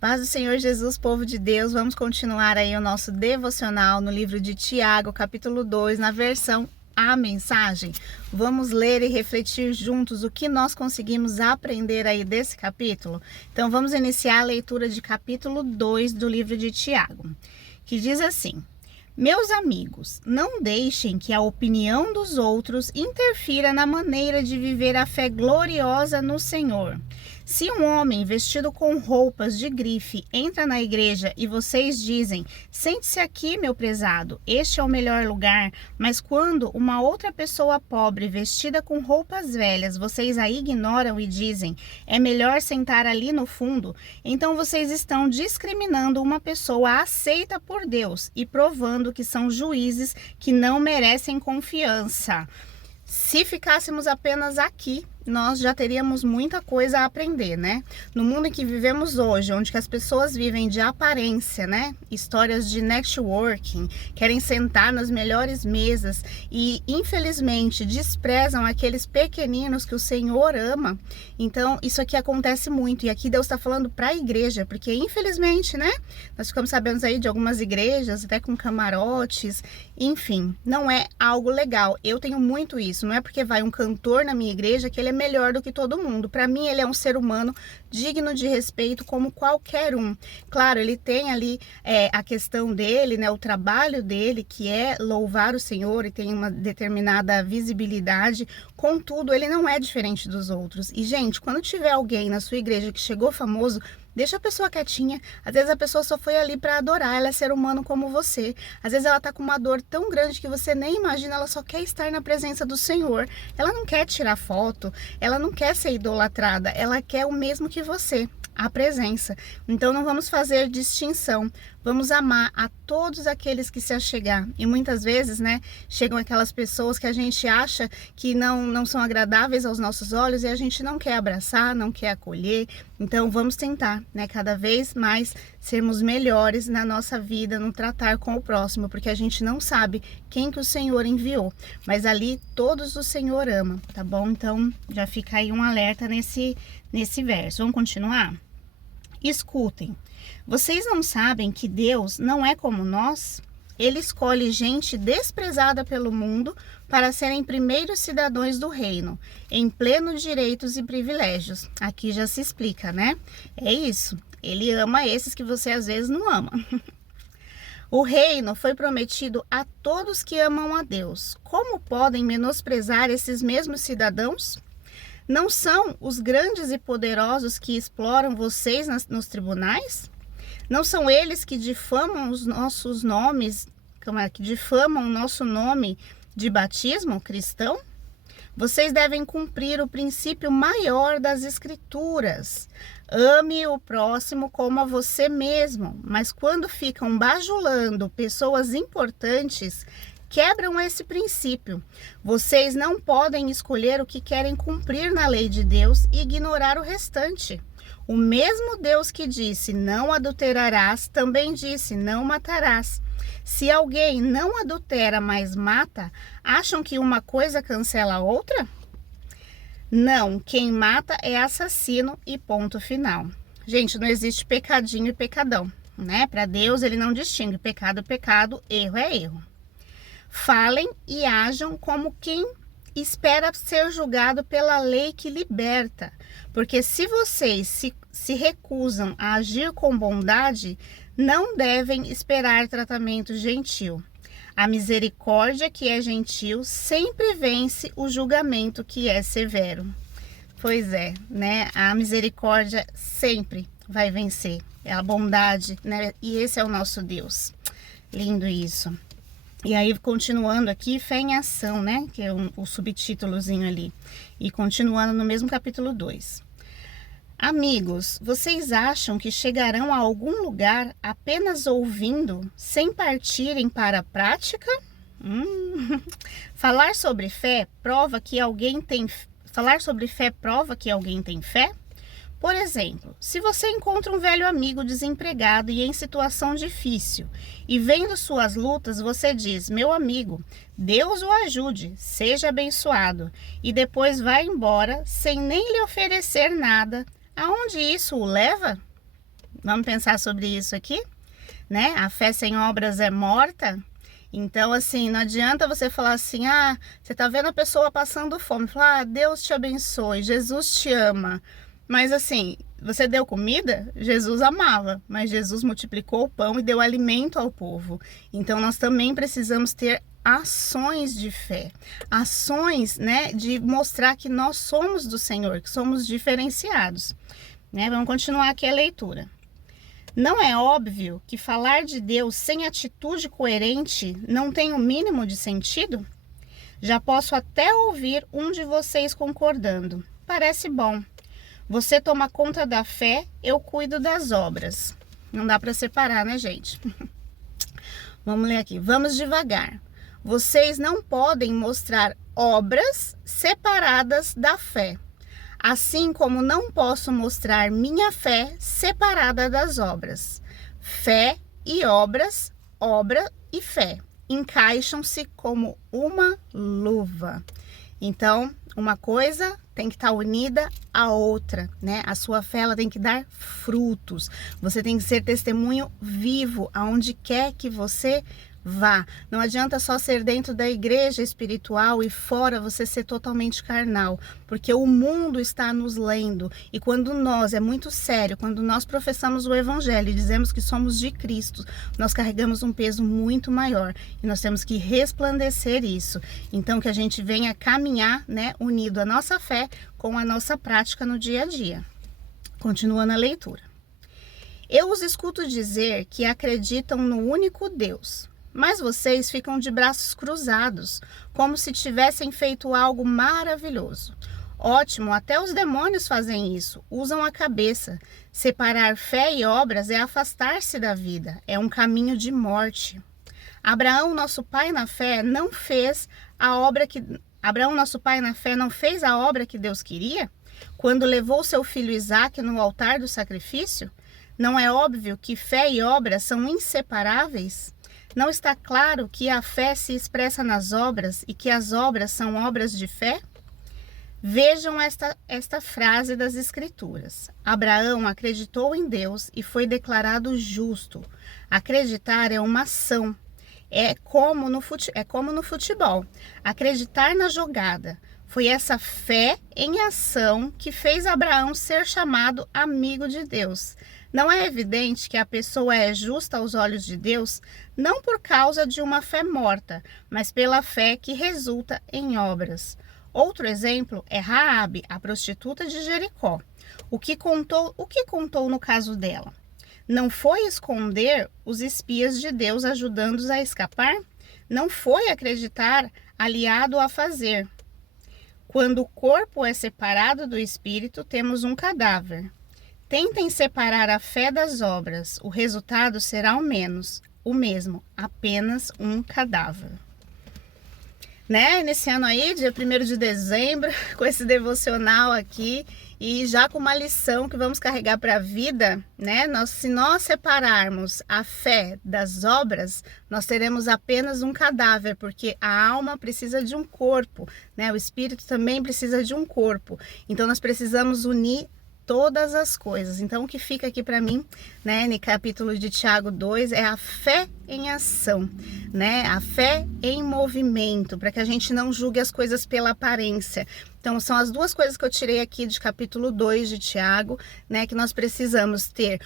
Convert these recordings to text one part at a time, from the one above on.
Paz do Senhor Jesus, povo de Deus, vamos continuar aí o nosso devocional no livro de Tiago, capítulo 2, na versão A Mensagem. Vamos ler e refletir juntos o que nós conseguimos aprender aí desse capítulo. Então vamos iniciar a leitura de capítulo 2 do livro de Tiago, que diz assim: Meus amigos, não deixem que a opinião dos outros interfira na maneira de viver a fé gloriosa no Senhor. Se um homem vestido com roupas de grife entra na igreja e vocês dizem: sente-se aqui, meu prezado, este é o melhor lugar, mas quando uma outra pessoa pobre vestida com roupas velhas, vocês a ignoram e dizem: é melhor sentar ali no fundo, então vocês estão discriminando uma pessoa aceita por Deus e provando que são juízes que não merecem confiança. Se ficássemos apenas aqui, nós já teríamos muita coisa a aprender, né? No mundo em que vivemos hoje, onde que as pessoas vivem de aparência, né? Histórias de networking, querem sentar nas melhores mesas e, infelizmente, desprezam aqueles pequeninos que o Senhor ama. Então, isso aqui acontece muito. E aqui Deus está falando para a igreja, porque, infelizmente, né? Nós ficamos sabendo aí de algumas igrejas, até com camarotes, enfim, não é algo legal. Eu tenho muito isso. Não é porque vai um cantor na minha igreja que ele é melhor do que todo mundo. Para mim, ele é um ser humano digno de respeito como qualquer um. Claro, ele tem ali a questão dele, né, o trabalho dele, que é louvar o Senhor e tem uma determinada visibilidade. Contudo, ele não é diferente dos outros. E, gente, quando tiver alguém na sua igreja que chegou famoso, deixa a pessoa quietinha. Às vezes a pessoa só foi ali para adorar, ela é ser humano como você. Às vezes ela tá com uma dor tão grande que você nem imagina, ela só quer estar na presença do Senhor. Ela não quer tirar foto, ela não quer ser idolatrada, ela quer o mesmo que você, a presença. Então não vamos fazer distinção, vamos amar a todos aqueles que se achegar. E muitas vezes, né, chegam aquelas pessoas que a gente acha que não são agradáveis aos nossos olhos e a gente não quer abraçar, não quer acolher. Então vamos tentar, né, cada vez mais sermos melhores na nossa vida, no tratar com o próximo, porque a gente não sabe quem que o Senhor enviou, mas ali todos o Senhor ama, tá bom? Então já fica aí um alerta nesse verso. Vamos continuar? Escutem, vocês não sabem que Deus não é como nós? Ele escolhe gente desprezada pelo mundo para serem primeiros cidadãos do reino, em plenos direitos e privilégios. Aqui já se explica, né? É isso, ele ama esses que você às vezes não ama. O reino foi prometido a todos que amam a Deus. Como podem menosprezar esses mesmos cidadãos? Não são os grandes e poderosos que exploram vocês nos tribunais? Não são eles que difamam os nossos nomes, que difamam o nosso nome de batismo cristão? Vocês devem cumprir o princípio maior das Escrituras. Ame o próximo como a você mesmo. Mas quando ficam bajulando pessoas importantes, quebram esse princípio. Vocês não podem escolher o que querem cumprir na lei de Deus e ignorar o restante. O mesmo Deus que disse, não adulterarás, também disse, não matarás. Se alguém não adultera, mas mata, acham que uma coisa cancela a outra? Não, quem mata é assassino e ponto final. Gente, não existe pecadinho e pecadão, né? Para Deus, ele não distingue pecado é pecado, erro é erro. Falem e ajam como quem espera ser julgado pela lei que liberta. Porque se vocês se recusam a agir com bondade, não devem esperar tratamento gentil. A misericórdia que é gentil sempre vence o julgamento que é severo. Pois é, né? A misericórdia sempre vai vencer. É a bondade, né? E esse é o nosso Deus. Lindo isso. E aí, continuando aqui, fé em ação, né? Que é o subtítulozinho ali. E continuando no mesmo capítulo 2. Amigos, vocês acham que chegarão a algum lugar apenas ouvindo, sem partirem para a prática? Falar sobre fé prova que alguém tem fé? Por exemplo, se você encontra um velho amigo desempregado e em situação difícil, e vendo suas lutas, você diz, meu amigo, Deus o ajude, seja abençoado, e depois vai embora sem nem lhe oferecer nada, aonde isso o leva? Vamos pensar sobre isso aqui, né? A fé sem obras é morta. Então, assim, não adianta você falar assim, você tá vendo a pessoa passando fome, falar, Deus te abençoe, Jesus te ama. Mas assim, você deu comida? Jesus amava, mas Jesus multiplicou o pão e deu alimento ao povo. Então, nós também precisamos ter ações de fé, ações, né, de mostrar que nós somos do Senhor, que somos diferenciados, né? Vamos continuar aqui a leitura. Não é óbvio que falar de Deus sem atitude coerente não tem o mínimo de sentido? Já posso até ouvir um de vocês concordando. Parece bom. Você toma conta da fé, eu cuido das obras. Não dá para separar, né, gente? Vamos ler aqui. Vamos devagar. Vocês não podem mostrar obras separadas da fé. Assim como não posso mostrar minha fé separada das obras. Fé e obras, obra e fé, encaixam-se como uma luva. Então, uma coisa tem que estar unida à outra, né? A sua fé, ela tem que dar frutos. Você tem que ser testemunho vivo aonde quer que você vá. Não adianta só ser dentro da igreja espiritual e fora você ser totalmente carnal, porque o mundo está nos lendo. E quando nós, é muito sério, quando nós professamos o evangelho e dizemos que somos de Cristo, nós carregamos um peso muito maior e nós temos que resplandecer isso. Então que a gente venha caminhar, né, unido a nossa fé com a nossa prática no dia a dia. Continuando a leitura. Eu os escuto dizer que acreditam no único Deus. Mas vocês ficam de braços cruzados, como se tivessem feito algo maravilhoso. Ótimo, até os demônios fazem isso, usam a cabeça. Separar fé e obras é afastar-se da vida, é um caminho de morte. Abraão, nosso pai na fé, não fez a obra que Deus queria? Quando levou seu filho Isaque no altar do sacrifício? Não é óbvio que fé e obras são inseparáveis? Não está claro que a fé se expressa nas obras e que as obras são obras de fé? Vejam esta frase das Escrituras. Abraão acreditou em Deus e foi declarado justo. Acreditar é uma ação. É como no futebol. Acreditar na jogada. Foi essa fé em ação que fez Abraão ser chamado amigo de Deus. Não é evidente que a pessoa é justa aos olhos de Deus, não por causa de uma fé morta, mas pela fé que resulta em obras. Outro exemplo é Raabe, a prostituta de Jericó. O que contou no caso dela? Não foi esconder os espias de Deus ajudando-os a escapar? Não foi acreditar aliado a fazer. Quando o corpo é separado do espírito, temos um cadáver. Tentem separar a fé das obras, o resultado será o mesmo, apenas um cadáver. Né? Iniciando aí, dia 1º de dezembro, com esse devocional aqui, e já com uma lição que vamos carregar para a vida, né? Se nós separarmos a fé das obras, nós teremos apenas um cadáver, porque a alma precisa de um corpo, né? O espírito também precisa de um corpo. Então nós precisamos unir todas as coisas. Então o que fica aqui para mim, né, no capítulo de Tiago 2 é a fé em ação, né? A fé em movimento, para que a gente não julgue as coisas pela aparência. Então são as duas coisas que eu tirei aqui de capítulo 2 de Tiago, né, que nós precisamos ter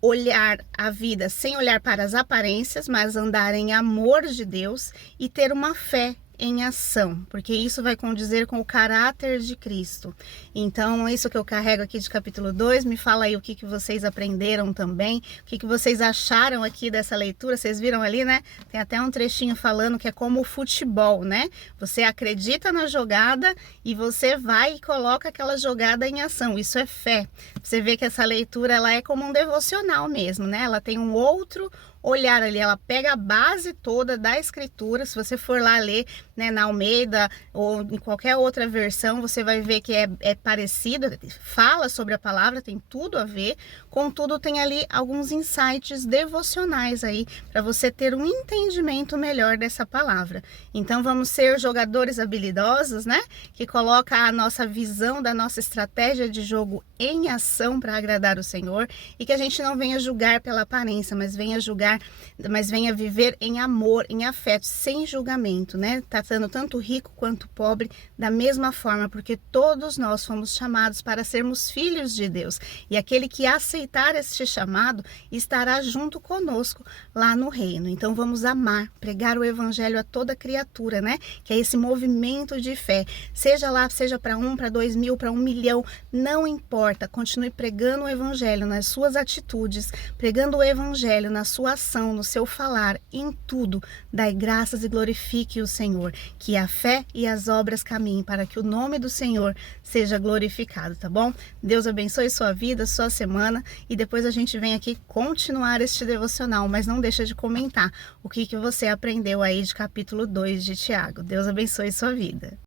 olhar a vida sem olhar para as aparências, mas andar em amor de Deus e ter uma fé em ação, porque isso vai condizer com o caráter de Cristo. Então, isso que eu carrego aqui de capítulo 2, me fala aí o que vocês aprenderam também, o que vocês acharam aqui dessa leitura. Vocês viram ali, né? Tem até um trechinho falando que é como o futebol, né? Você acredita na jogada e você vai e coloca aquela jogada em ação. Isso é fé. Você vê que essa leitura, ela é como um devocional mesmo, né? Ela tem um outro olhar ali, ela pega a base toda da escritura. Se você for lá ler, né, na Almeida ou em qualquer outra versão, você vai ver que é parecido, fala sobre a palavra, tem tudo a ver, contudo tem ali alguns insights devocionais aí para você ter um entendimento melhor dessa palavra. Então vamos ser jogadores habilidosos, né, que coloca a nossa visão da nossa estratégia de jogo em ação para agradar o Senhor, e que a gente não venha julgar pela aparência, mas venha viver em amor, em afeto, sem julgamento, né? Tratando tanto rico quanto pobre da mesma forma, porque todos nós fomos chamados para sermos filhos de Deus. E aquele que aceitar este chamado estará junto conosco lá no reino. Então vamos amar, pregar o evangelho a toda criatura, né? Que é esse movimento de fé. Seja lá, seja para 1, para 2 mil, para 1 milhão, não importa. Continue pregando o evangelho nas suas atitudes, pregando o evangelho na sua ação, no seu falar, em tudo. Dai graças e glorifique o Senhor, que a fé e as obras caminhem para que o nome do Senhor seja glorificado, tá bom? Deus abençoe sua vida, sua semana, e depois a gente vem aqui continuar este devocional, mas não deixa de comentar o que você aprendeu aí de capítulo 2 de Tiago. Deus abençoe sua vida.